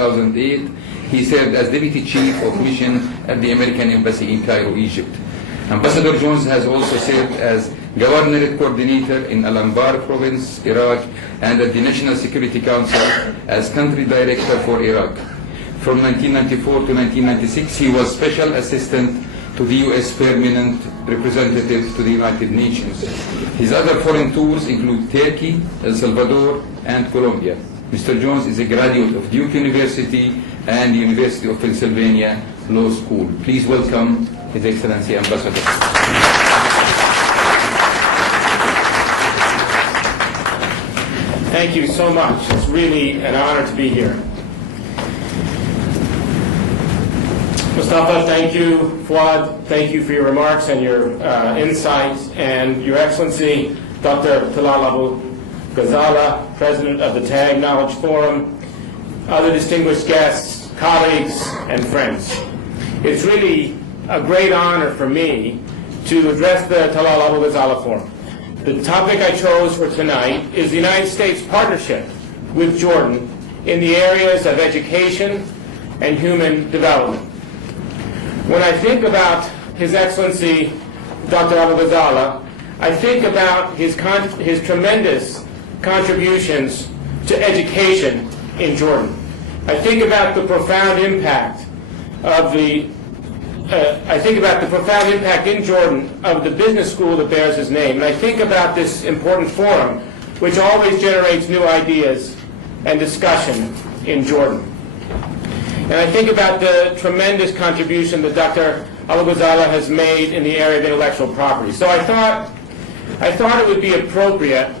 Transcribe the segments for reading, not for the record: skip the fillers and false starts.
2008, he served as Deputy Chief of Mission at the American Embassy in Cairo, Egypt. Ambassador Jones has also served as Governorate Coordinator in Al-Anbar Province, Iraq, and at the National Security Council as Country Director for Iraq. From 1994 to 1996, he was Special Assistant to the U.S. Permanent Representative to the United Nations. His other foreign tours include Turkey, El Salvador, and Colombia. Mr. Jones is a graduate of Duke University and the University of Pennsylvania Law School. Please welcome His Excellency Ambassador. Thank you so much. It's really an honor to be here. Mustafa, thank you. Fuad, thank you for your remarks and your insights. And Your Excellency, Dr. Talal Abu-Ghazaleh, President of the TAG Knowledge Forum, other distinguished guests, colleagues, and friends. It's really a great honor for me to address the Talal Abu-Ghazaleh Forum. The topic I chose for tonight is the United States partnership with Jordan in the areas of education and human development. When I think about His Excellency, Dr. Abu-Ghazaleh, I think about his tremendous contributions to education in Jordan. I think about the profound impact in Jordan of the business school that bears his name. And I think about this important forum, which always generates new ideas and discussion in Jordan. And I think about the tremendous contribution that Dr. Abu-Ghazaleh has made in the area of intellectual property. So I thought it would be appropriate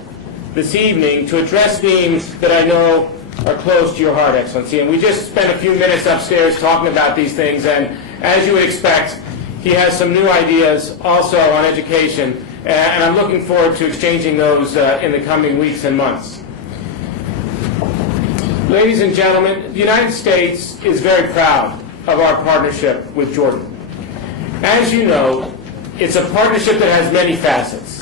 this evening to address themes that I know are close to your heart, Excellency. And we just spent a few minutes upstairs talking about these things, and as you would expect, he has some new ideas also on education, and I'm looking forward to exchanging those in the coming weeks and months. Ladies and gentlemen, the United States is very proud of our partnership with Jordan. As you know, it's a partnership that has many facets.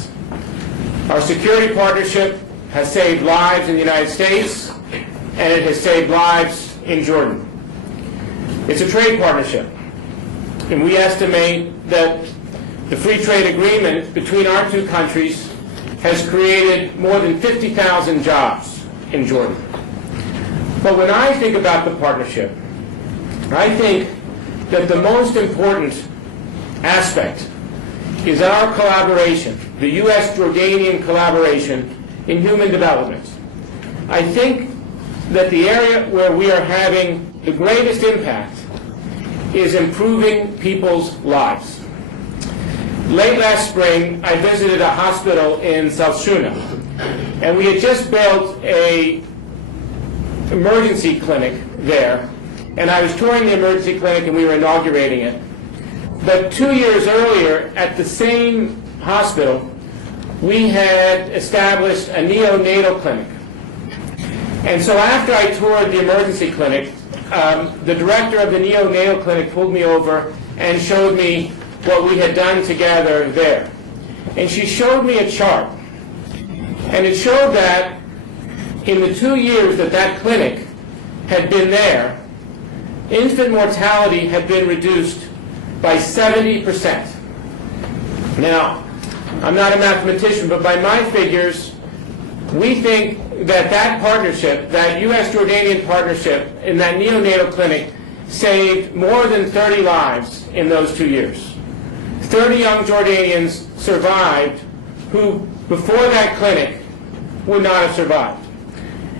Our security partnership has saved lives in the United States, and it has saved lives in Jordan. It's a trade partnership, and we estimate that the free trade agreement between our two countries has created more than 50,000 jobs in Jordan. But when I think about the partnership, I think that the most important aspect is our collaboration, the U.S.-Jordanian collaboration in human development. I think that the area where we are having the greatest impact is improving people's lives. Late last spring, I visited a hospital in South Shuna, and we had just built an emergency clinic there, and I was touring the emergency clinic and we were inaugurating it. But 2 years earlier, at the same hospital, we had established a neonatal clinic. And so after I toured the emergency clinic, the director of the neonatal clinic pulled me over and showed me what we had done together there. And she showed me a chart. And it showed that in the 2 years that that clinic had been there, infant mortality had been reduced by 70%. Now, I'm not a mathematician, but by my figures, we think that that partnership, that U.S.-Jordanian partnership in that neonatal clinic saved more than 30 lives in those 2 years. 30 young Jordanians survived who, before that clinic, would not have survived.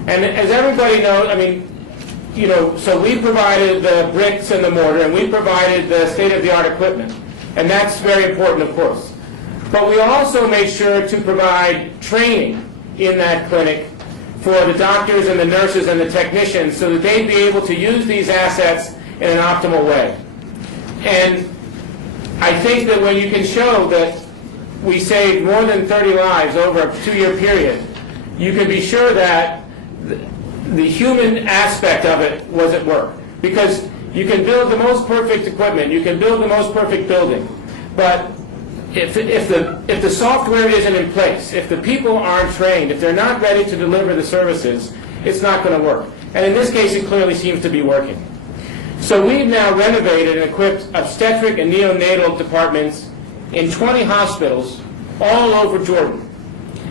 And as everybody knows, so we provided the bricks and the mortar, and we provided the state-of-the-art equipment. And that's very important, of course. But we also made sure to provide training in that clinic for the doctors and the nurses and the technicians so that they'd be able to use these assets in an optimal way. And I think that when you can show that we saved more than 30 lives over a 2-year period, you can be sure that the human aspect of it was at work. Because you can build the most perfect equipment, you can build the most perfect building, but if the software isn't in place, if the people aren't trained, if they're not ready to deliver the services, it's not going to work. And in this case, it clearly seems to be working. So we've now renovated and equipped obstetric and neonatal departments in 20 hospitals all over Jordan,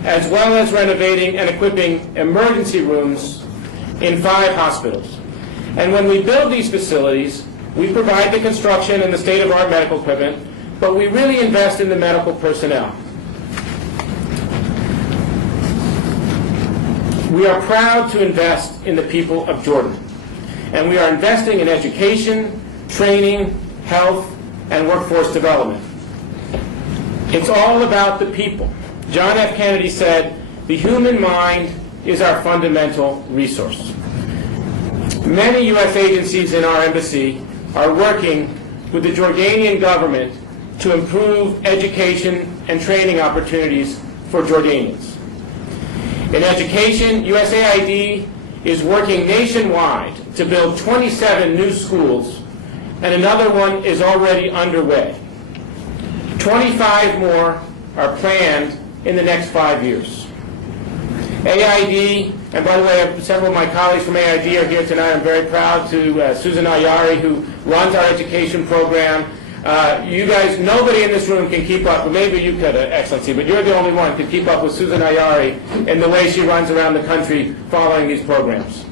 as well as renovating and equipping emergency rooms in 5 hospitals. And when we build these facilities, we provide the construction and the state-of-the-art medical equipment, but we really invest in the medical personnel. We are proud to invest in the people of Jordan, and we are investing in education, training, health, and workforce development. It's all about the people. John F. Kennedy said, "The human mind is our fundamental resource." Many U.S. agencies in our embassy are working with the Jordanian government to improve education and training opportunities for Jordanians. In education, USAID is working nationwide to build 27 new schools, and another one is already underway. 25 more are planned in the next 5 years. AID, and by the way, several of my colleagues from AID are here tonight. I'm very proud to Susan Ayari, who runs our education program. You guys, nobody in this room can keep up, or maybe you could, Excellency, but you're the only one who can keep up with Susan Ayari in the way she runs around the country following these programs.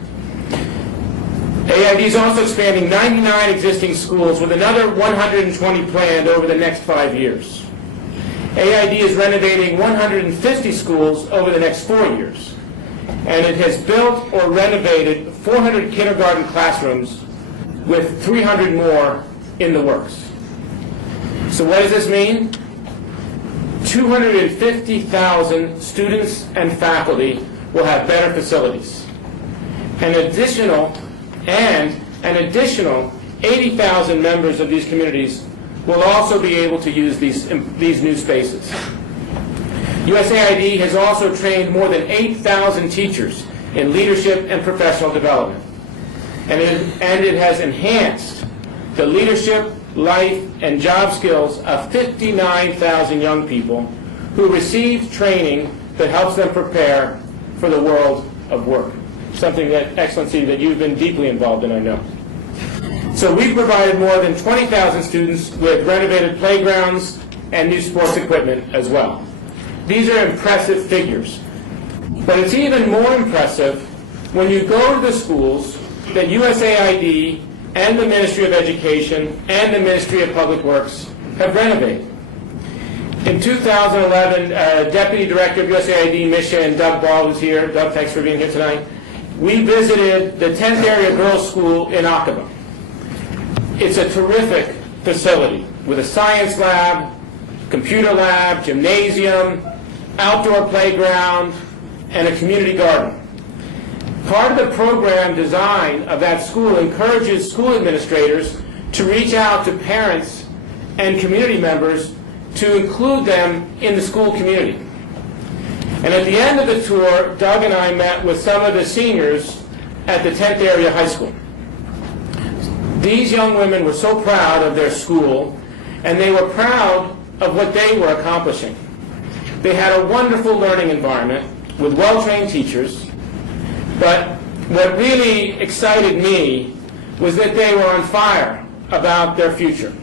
AID is also expanding 99 existing schools with another 120 planned over the next 5 years. AID is renovating 150 schools over the next 4 years. And it has built or renovated 400 kindergarten classrooms with 300 more in the works. So what does this mean? 250,000 students and faculty will have better facilities. An additional 80,000 members of these communities will also be able to use these new spaces. USAID has also trained more than 8,000 teachers in leadership and professional development. And it has enhanced the leadership, life, and job skills of 59,000 young people who received training that helps them prepare for the world of work. Something that, Excellency, that you've been deeply involved in, I know. So we've provided more than 20,000 students with renovated playgrounds and new sports equipment as well. These are impressive figures. But it's even more impressive when you go to the schools that USAID and the Ministry of Education and the Ministry of Public Works have renovated. In 2011, Deputy Director of USAID Mission, Doug Ball, who's here. Doug, thanks for being here tonight. We visited the 10th Area Girls School in Aqaba. It's a terrific facility with a science lab, computer lab, gymnasium, outdoor playground, and a community garden. Part of the program design of that school encourages school administrators to reach out to parents and community members to include them in the school community. And at the end of the tour, Doug and I met with some of the seniors at the 10th Area High School. These young women were so proud of their school, and they were proud of what they were accomplishing. They had a wonderful learning environment with well-trained teachers, but what really excited me was that they were on fire about their future.